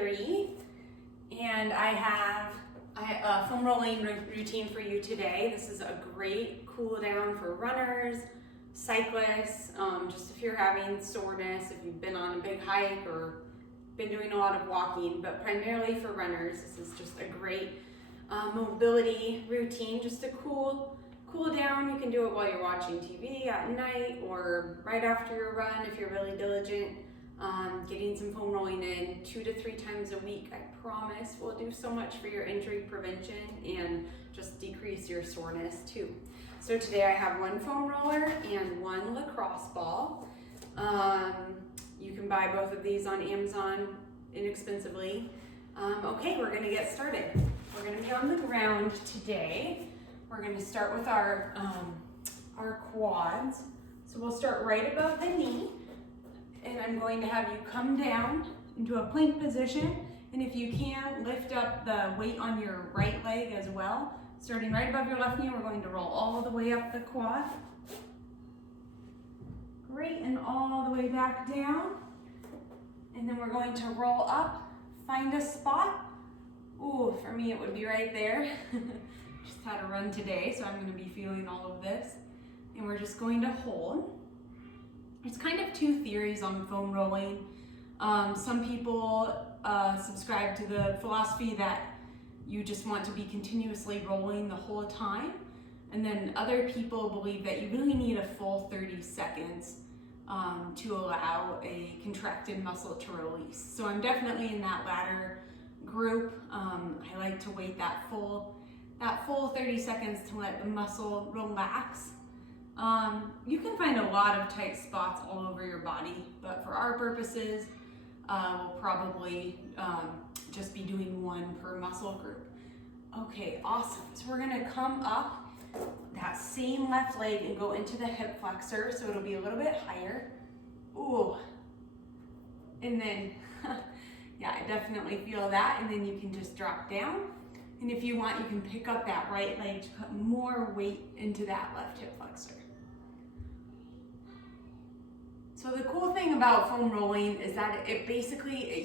Cari, and I have a foam rolling routine for you today. This is a great cool down for runners, cyclists, just if you're having soreness, if you've been on a big hike or been doing a lot of walking, but primarily for runners. This is just a great mobility routine, just a cool down. You can do it while you're watching TV at night or right after your run if you're really diligent. Getting some foam rolling in 2 to 3 times a week, I promise, will do so much for your injury prevention and just decrease your soreness too. So today I have one foam roller and one lacrosse ball. You can buy both of these on Amazon inexpensively. Okay, we're gonna get started. We're gonna be on the ground today. We're gonna start with our quads. So we'll start right above the knee, and I'm going to have you come down into a plank position, and if you can, lift up the weight on your right leg as well. Starting right above your left knee, we're going to roll all the way up the quad. Great, and all the way back down. And then we're going to roll up, find a spot. Ooh, for me it would be right there. Just had a run today, so I'm going to be feeling all of this. And we're just going to hold. There's kind of 2 theories on foam rolling. Some people subscribe to the philosophy that you just want to be continuously rolling the whole time. And then other people believe that you really need a full 30 seconds to allow a contracted muscle to release. So I'm definitely in that latter group. I like to wait that full 30 seconds to let the muscle relax. You can find a lot of tight spots all over your body, but for our purposes, we'll probably just be doing 1 per muscle group. Okay, awesome. So we're gonna come up that same left leg and go into the hip flexor, so it'll be a little bit higher. Ooh, and then, yeah, I definitely feel that, and then you can just drop down. And if you want, you can pick up that right leg to put more weight into that left hip flexor. So the cool thing about foam rolling is that it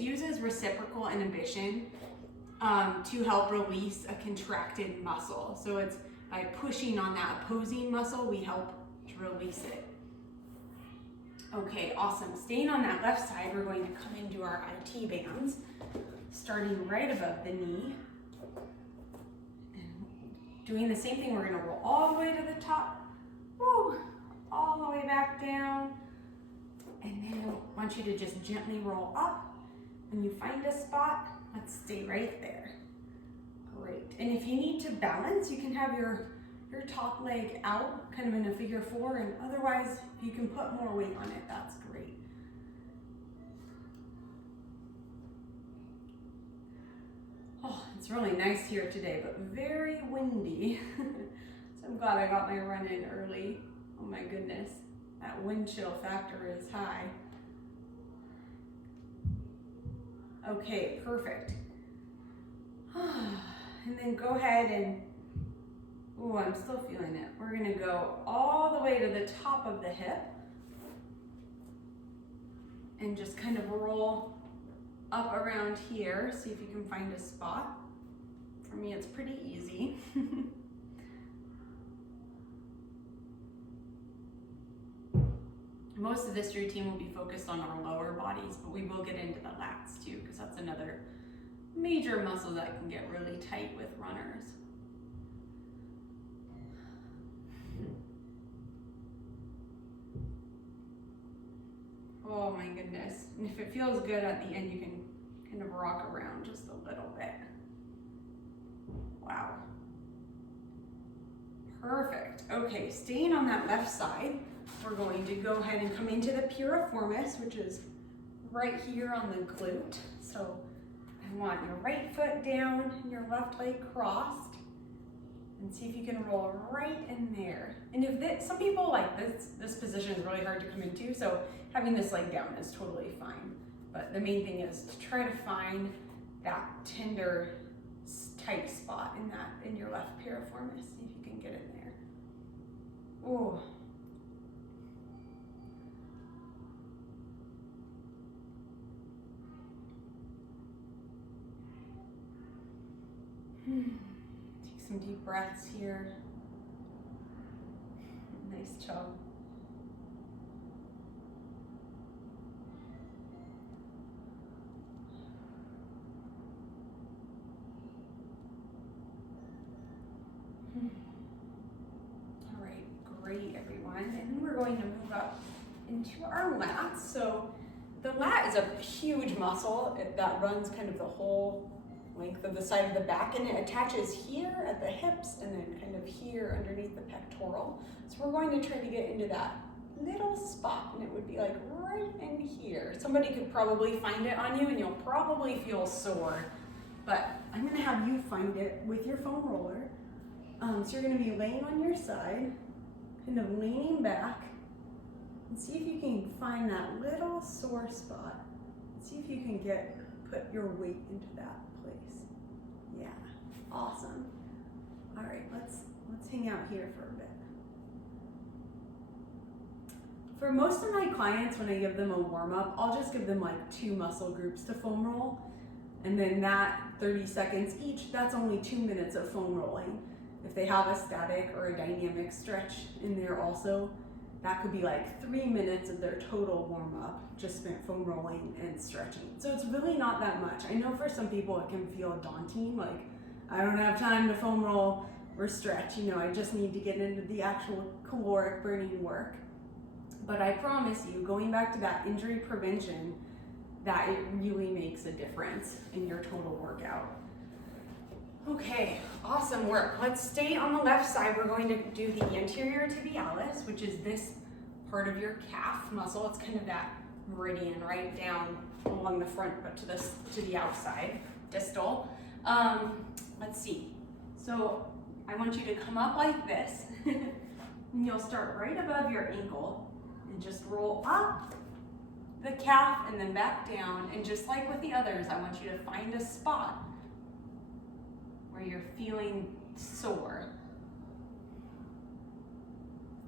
uses reciprocal inhibition to help release a contracted muscle. So it's by pushing on that opposing muscle, we help to release it. Okay, awesome. Staying on that left side, we're going to come into our IT bands, starting right above the knee. And doing the same thing, we're gonna roll all the way to the top, woo, all the way back down. And then I want you to just gently roll up. When you find a spot, let's stay right there. Great. And if you need to balance, you can have your top leg out, kind of in a figure 4, and otherwise, if you can put more weight on it, that's great. Oh, it's really nice here today, but very windy. So I'm glad I got my run in early. Oh my goodness. That wind chill factor is high. Okay, perfect. And then go ahead and, ooh, I'm still feeling it. We're gonna go all the way to the top of the hip and just kind of roll up around here. See if you can find a spot. For me, it's pretty easy. Most of this routine will be focused on our lower bodies, but we will get into the lats too, because that's another major muscle that can get really tight with runners. Oh my goodness. And if it feels good at the end, you can kind of rock around just a little bit. Wow. Perfect. Okay, staying on that left side, we're going to go ahead and come into the Piriformis, which is right here on the glute. So I want your right foot down and your left leg crossed. And see if you can roll right in there. And if some people like this position is really hard to come into, so having this leg down is totally fine. But the main thing is to try to find that tender, tight spot in your left piriformis. See if you can get in there. Ooh. Take some deep breaths here. Nice job. All right, great everyone. And then we're going to move up into our lats. So the lat is a huge muscle that runs kind of the whole length of the side of the back, and it attaches here at the hips and then kind of here underneath the pectoral. So we're going to try to get into that little spot, and it would be like right in here. Somebody could probably find it on you and you'll probably feel sore, but I'm gonna have you find it with your foam roller. So you're gonna be laying on your side, kind of leaning back, and see if you can find that little sore spot. See if you can put your weight into that place. Yeah, awesome. All right, let's hang out here for a bit. For most of my clients, when I give them a warm-up, I'll just give them like 2 muscle groups to foam roll, and then that 30 seconds each, that's only 2 minutes of foam rolling. If they have a static or a dynamic stretch in there also, that could be like 3 minutes of their total warm-up just spent foam rolling and stretching. So it's really not that much. I know for some people it can feel daunting, like I don't have time to foam roll or stretch, you know, I just need to get into the actual caloric burning work. But I promise you, going back to that injury prevention, that it really makes a difference in your total workout. Okay, awesome work. Let's stay on the left side. We're going to do the anterior tibialis, which is this part of your calf muscle. It's kind of that meridian right down along the front, but to the outside, distal. Let's see. So I want you to come up like this, and you'll start right above your ankle and just roll up the calf and then back down. And just like with the others, I want you to find a spot where you're feeling sore.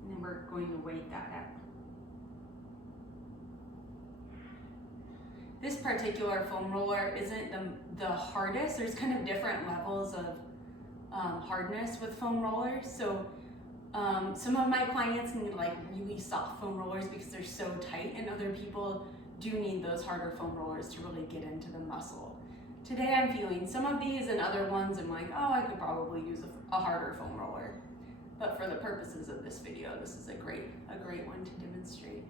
And then we're going to weight that out. This particular foam roller isn't the hardest. There's kind of different levels of hardness with foam rollers. So some of my clients need like really soft foam rollers because they're so tight, and other people do need those harder foam rollers to really get into the muscle. Today I'm feeling some of these, and other ones I'm like, oh, I could probably use a harder foam roller. But for the purposes of this video, this is a great one to demonstrate.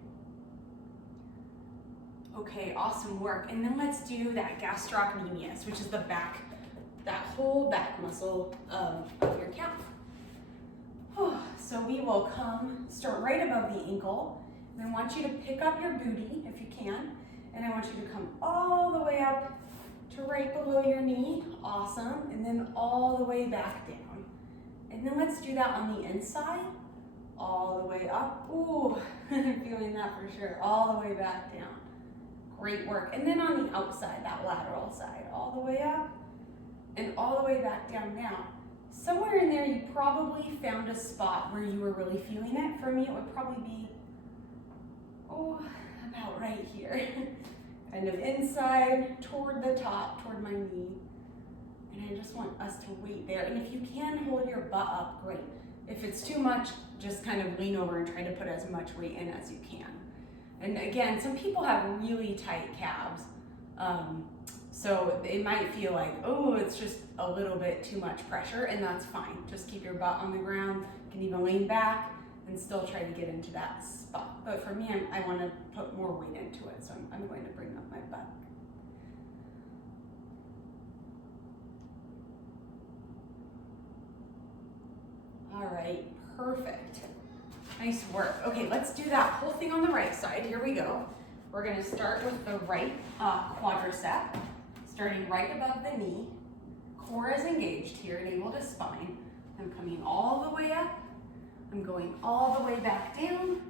Okay, awesome work. And then let's do that gastrocnemius, which is the back, that whole back muscle of your calf. So we will start right above the ankle, and I want you to pick up your booty if you can, and I want you to come all the way up to right below your knee. Awesome. And then all the way back down. And then let's do that on the inside, all the way up. Ooh, I'm feeling that for sure. All the way back down. Great work. And then on the outside, that lateral side, all the way up and all the way back down. Now, somewhere in there, you probably found a spot where you were really feeling it. For me, it would probably be, about right here. Kind of inside, toward the top, toward my knee. And I just want us to weight there. And if you can hold your butt up, great. If it's too much, just kind of lean over and try to put as much weight in as you can. And again, some people have really tight calves. So it might feel like, oh, it's just a little bit too much pressure, and that's fine. Just keep your butt on the ground. You can even lean back and still try to get into that spot. But for me, I want to put more weight into it, so I'm going to bring up my butt. All right, perfect. Nice work. Okay, let's do that whole thing on the right side. Here we go. We're going to start with the right quadricep, starting right above the knee. Core is engaged here, navel to spine. I'm coming all the way up. I'm going all the way back down,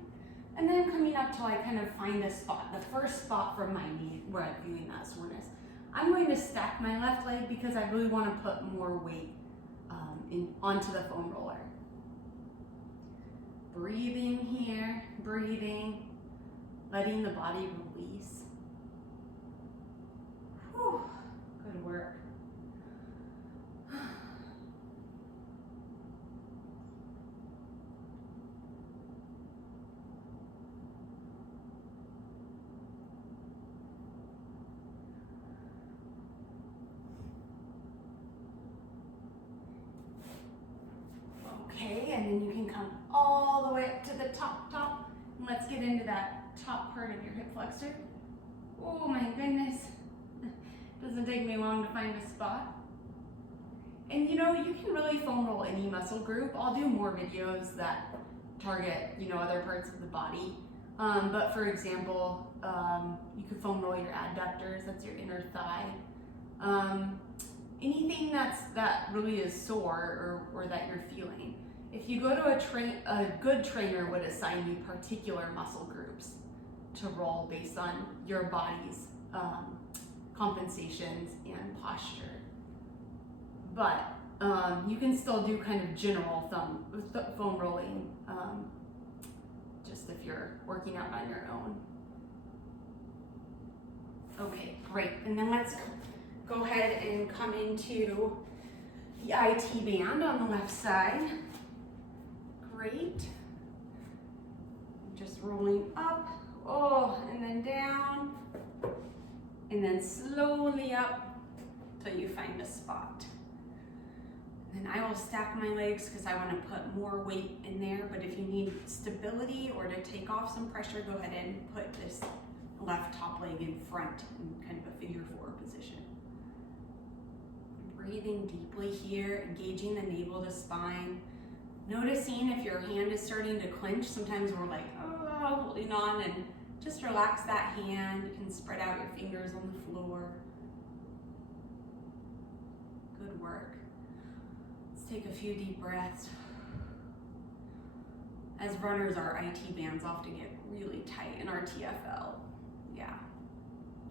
and then coming up till I kind of find a spot, the first spot from my knee where I'm feeling that soreness. I'm going to stack my left leg because I really want to put more weight onto the foam roller. Breathing here, breathing, letting the body release. Whew, good work. get into that top part of your hip flexor. Oh my goodness. Doesn't take me long to find a spot. And you know, you can really foam roll any muscle group. I'll do more videos that target, you know, other parts of the body. But for example, you could foam roll your adductors, that's your inner thigh. Anything that really is sore or that you're feeling. If you go to a good trainer would assign you particular muscle groups to roll based on your body's compensations and posture. But you can still do kind of general foam rolling, just if you're working out on your own. Okay, great. And then let's go ahead and come into the IT band on the left side. Great. Just rolling up, and then down, and then slowly up till you find a spot. And I will stack my legs because I want to put more weight in there, but if you need stability or to take off some pressure, go ahead and put this left top leg in front in kind of a figure 4 position. Breathing deeply here, engaging the navel to spine. Noticing if your hand is starting to clench. Sometimes we're like, holding on, and just relax that hand. You can spread out your fingers on the floor. Good work. Let's take a few deep breaths. As runners, our IT bands often get really tight in our TFL. Yeah,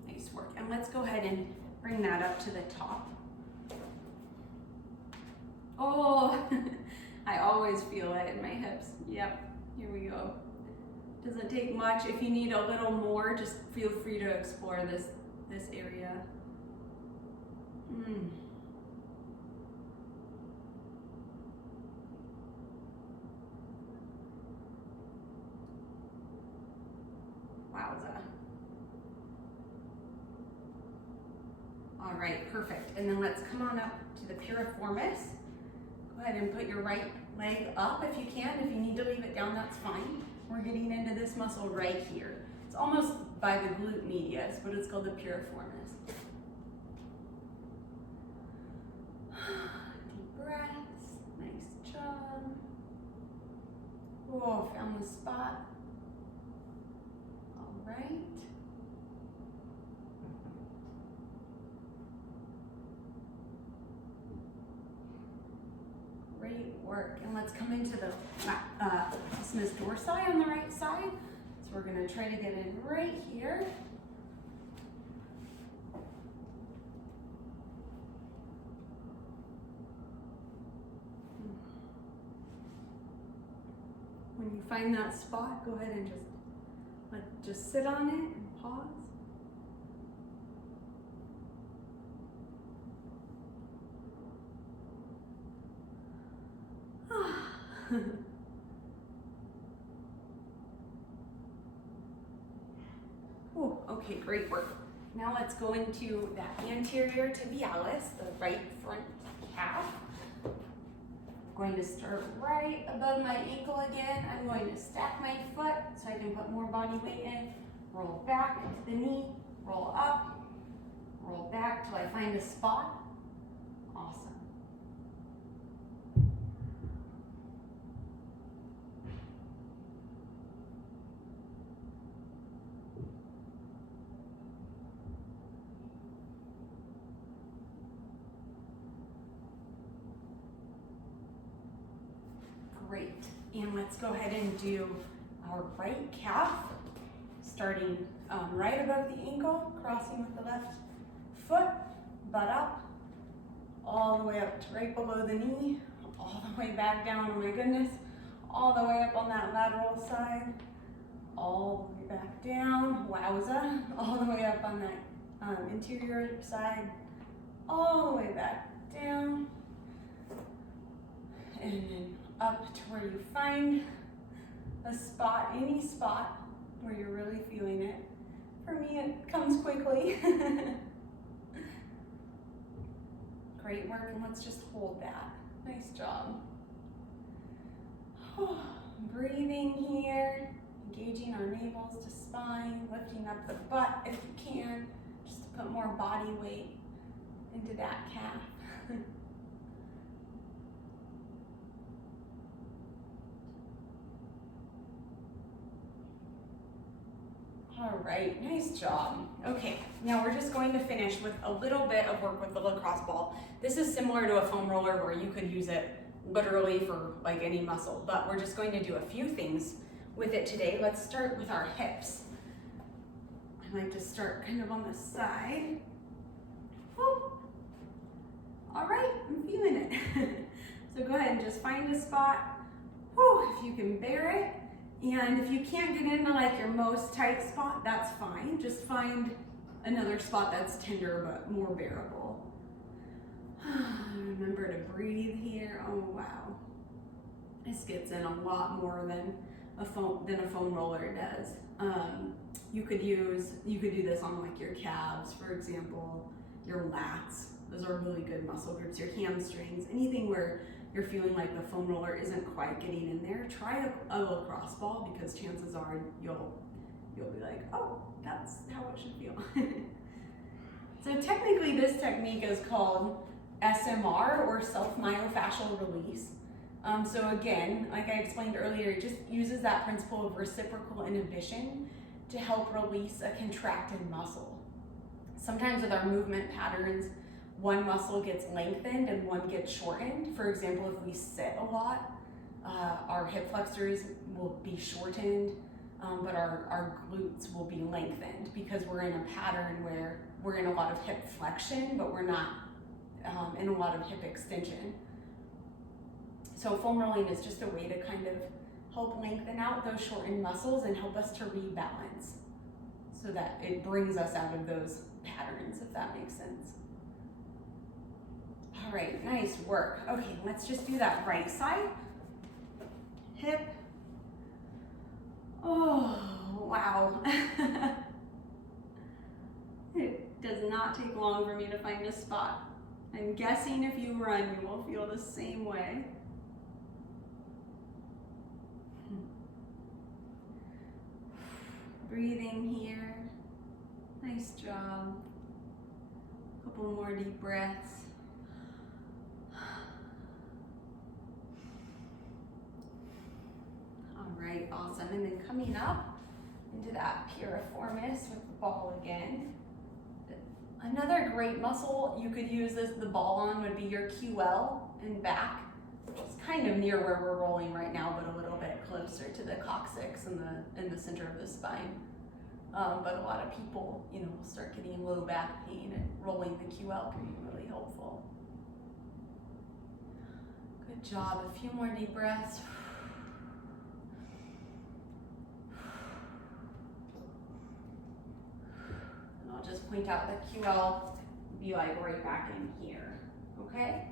nice work. And let's go ahead and bring that up to the top. I always feel it in my hips. Yep, here we go. Doesn't take much. If you need a little more, just feel free to explore this area. Wowza. All right, perfect. And then let's come on up to the Piriformis. Go ahead and put your right leg up if you can. If you need to leave it down, that's fine. We're getting into this muscle right here. It's almost by the glute medius, but it's called the Piriformis. Deep breaths. Nice job. Found the spot. All right. Great work. And let's come into the isthmus dorsi on the right side. So we're going to try to get in right here. When you find that spot, go ahead and just sit on it and pause. Okay, great work. Now let's go into that anterior tibialis, the right front calf. I'm going to start right above my ankle again. I'm going to stack my foot so I can put more body weight in. Roll back to the knee, roll up, roll back till I find a spot. Awesome. Great, and let's go ahead and do our right calf, starting right above the ankle, crossing with the left foot, butt up, all the way up to right below the knee, all the way back down, oh my goodness, all the way up on that lateral side, all the way back down, wowza, all the way up on that interior side, all the way back down, and then up to where you find a spot, any spot where you're really feeling it. For me, it comes quickly. Great work, and let's just hold that. Nice job. Breathing here, Engaging our navels to spine, lifting up the butt if you can, just to put more body weight into that calf. All right, nice job. Okay, now we're just going to finish with a little bit of work with the lacrosse ball. This is similar to a foam roller where you could use it literally for like any muscle, but we're just going to do a few things with it today. Let's start with our hips. I like to start kind of on the side. Woo. All right, I'm feeling it. So go ahead and just find a spot. Woo, if you can bear it. And if you can't get into like your most tight spot, that's fine. Just find another spot that's tender but more bearable. Remember to breathe here. Oh wow. This gets in a lot more than a foam roller does. You could do this on like your calves, for example, your lats. Those are really good muscle groups, your hamstrings, anything where you're feeling like the foam roller isn't quite getting in there. Try a lacrosse ball, because chances are you'll be like, oh, that's how it should feel. So technically this technique is called SMR, or self-myofascial release. So again, like I explained earlier, it just uses that principle of reciprocal inhibition to help release a contracted muscle. Sometimes with our movement patterns, one muscle gets lengthened and one gets shortened. For example, if we sit a lot, our hip flexors will be shortened, but our glutes will be lengthened, because we're in a pattern where we're in a lot of hip flexion, but we're not in a lot of hip extension. So foam rolling is just a way to kind of help lengthen out those shortened muscles and help us to rebalance, so that it brings us out of those patterns, if that makes sense. All right, nice work. Okay, let's just do that right side. Hip. Oh, wow. It does not take long for me to find a spot. I'm guessing if you run, you will feel the same way. Breathing here. Nice job. A couple more deep breaths. All right, awesome. And then coming up into that piriformis with the ball again. Another great muscle you could use the ball on would be your QL and back. It's kind of near where we're rolling right now, but a little bit closer to the coccyx in the center of the spine. But a lot of people, will start getting low back pain, and rolling the QL can be really helpful. Good job. A few more deep breaths. And I'll just point out the QL be like right back in here, okay?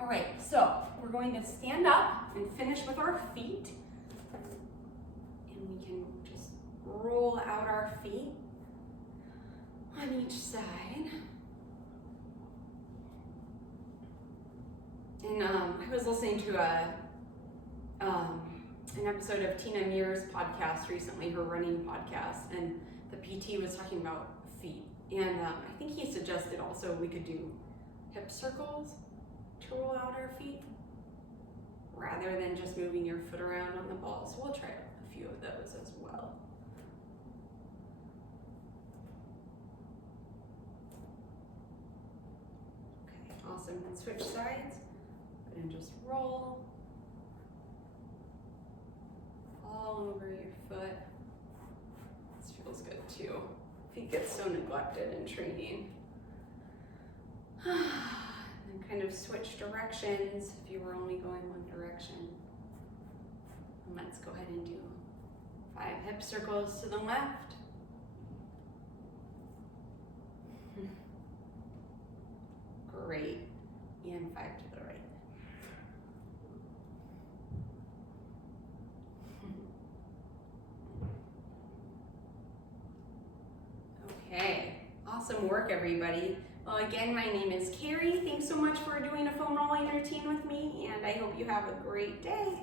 All right, so we're going to stand up and finish with our feet. And we can just roll out our feet on each side. And I was listening to an episode of Tina Mears' podcast recently, her running podcast, and the PT was talking about feet. And I think he suggested also we could do hip circles to roll out our feet, rather than just moving your foot around on the ball. So we'll try a few of those as well. Okay, awesome. And switch sides and just roll all over your foot. This feels good too. Feet get so neglected in training. And kind of switch directions if you were only going one direction. And let's go ahead and do 5 hip circles to the left. Great. And 5 to the right. Okay, awesome work, everybody. Well, again, my name is Cari. Thanks so much for doing a foam rolling routine with me, and I hope you have a great day.